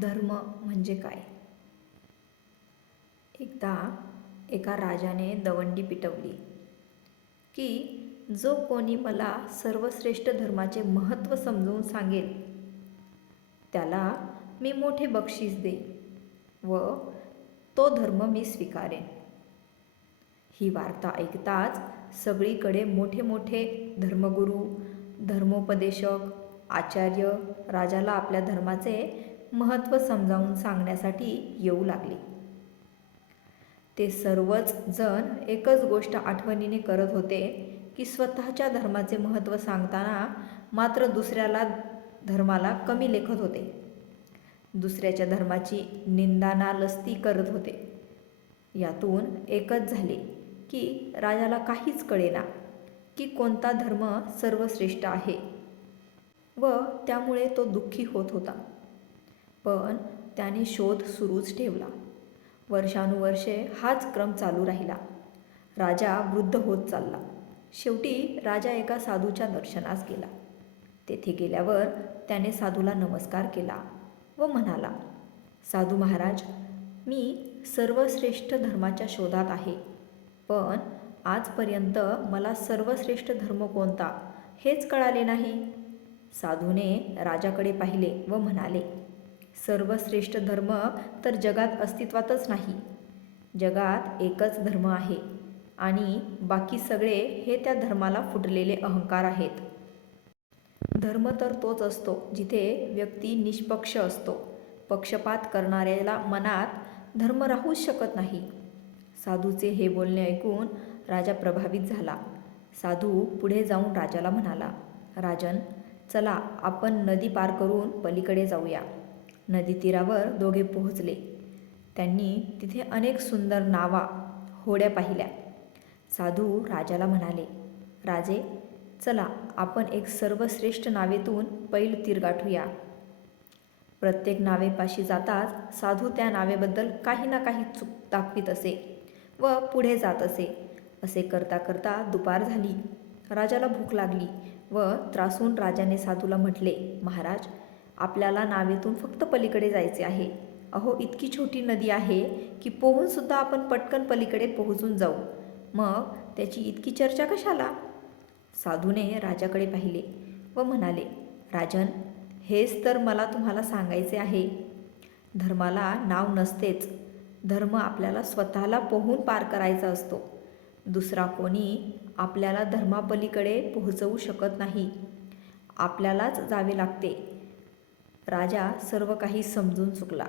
धर्म म्हणजे काय? एकदा एका राजाने दवंडी पिटवली की जो कोणी मला सर्वश्रेष्ठ धर्माचे महत्त्व समजावून सांगेल त्याला मी मोठे बक्षीस देईन व तो धर्म मी स्वीकारेन. ही वार्ता ऐकताच सगळीकडे मोठे मोठे धर्मगुरू, धर्मोपदेशक, आचार्य राजाला आपल्या धर्माचे महत्त्व समजावून सांगण्यासाठी येऊ लागले. ते सर्वच जण एकच गोष्ट आठवणीने करत होते की स्वतःच्या धर्माचे महत्त्व सांगताना मात्र दुसऱ्याला धर्माला कमी लेखत होते. दुसऱ्याच्या धर्माची निंदानालस्ती करत होते. यातून एकच झाले की राजाला काहीच कळेना की कोणता धर्म सर्वश्रेष्ठ आहे व त्यामुळे तो दुःखी होत होता. पण त्याने शोध सुरूच ठेवला. वर्षानुवर्षे हाच क्रम चालू राहिला. राजा वृद्ध होत चालला. शेवटी राजा एका साधूच्या दर्शनास गेला. तेथे गेल्यावर त्याने साधूला नमस्कार केला व म्हणाला, साधू महाराज, मी सर्वश्रेष्ठ धर्माच्या शोधात आहे, पण आजपर्यंत मला सर्वश्रेष्ठ धर्म कोणता हेच कळाले नाही. साधूने राजाकडे पाहिले व म्हणाले, सर्वश्रेष्ठ धर्म तर जगात अस्तित्वातच नाही. जगात एकच धर्म आहे आणि बाकी सगळे हे त्या धर्माला फुटलेले अहंकार आहेत. धर्म तर तोच असतो जिथे व्यक्ती निष्पक्ष असतो. पक्षपात करणाऱ्याला मनात धर्म राहूच शकत नाही. साधूचे हे बोलणे ऐकून राजा प्रभावित झाला. साधू पुढे जाऊन राजाला म्हणाला, राजन, चला आपण नदी पार करून पलीकडे जाऊया. नदी तीरावर दोघे पोहोचले. त्यांनी तिथे अनेक सुंदर नावा, होड्या पाहिल्या. साधू राजाला म्हणाले, राजे, चला आपण एक सर्वश्रेष्ठ नावेतून पैल तीर गाठूया. प्रत्येक नावेपाशी जाताच साधू त्या नावेबद्दल काही ना काही चूक दाखवित असे व पुढे जात असे. असे करता करता दुपार झाली. राजाला भूक लागली व त्रासून राजाने साधूला म्हटले, महाराज, आपल्याला नावेतून फक्त पलीकडे जायचे आहे. अहो, इतकी छोटी नदी आहे की पोहूनसुद्धा आपण पटकन पलीकडे पोहोचून जाऊ. मग त्याची इतकी चर्चा कशाला? साधूने राजाकडे पाहिले व म्हणाले, राजन, हेच तर मला तुम्हाला सांगायचे आहे. धर्माला नाव नसतेच. धर्म आपल्याला स्वतःला पोहून पार करायचा असतो. दुसरा कोणी आपल्याला धर्मापलीकडे पोहोचवू शकत नाही. आपल्यालाच जावे लागते. राजा सर्व काही समजून चुकला.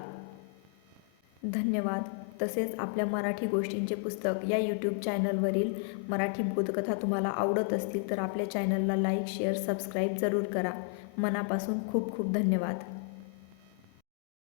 धन्यवाद. तसेच आपल्या मराठी गोष्टींचे पुस्तक या यूट्यूब चॅनलवरील मराठी बोधकथा तुम्हाला आवडत असतील तर आपल्या चॅनलला लाईक, शेअर, सबस्क्राईब जरूर करा. मनापासून खूप खूप धन्यवाद.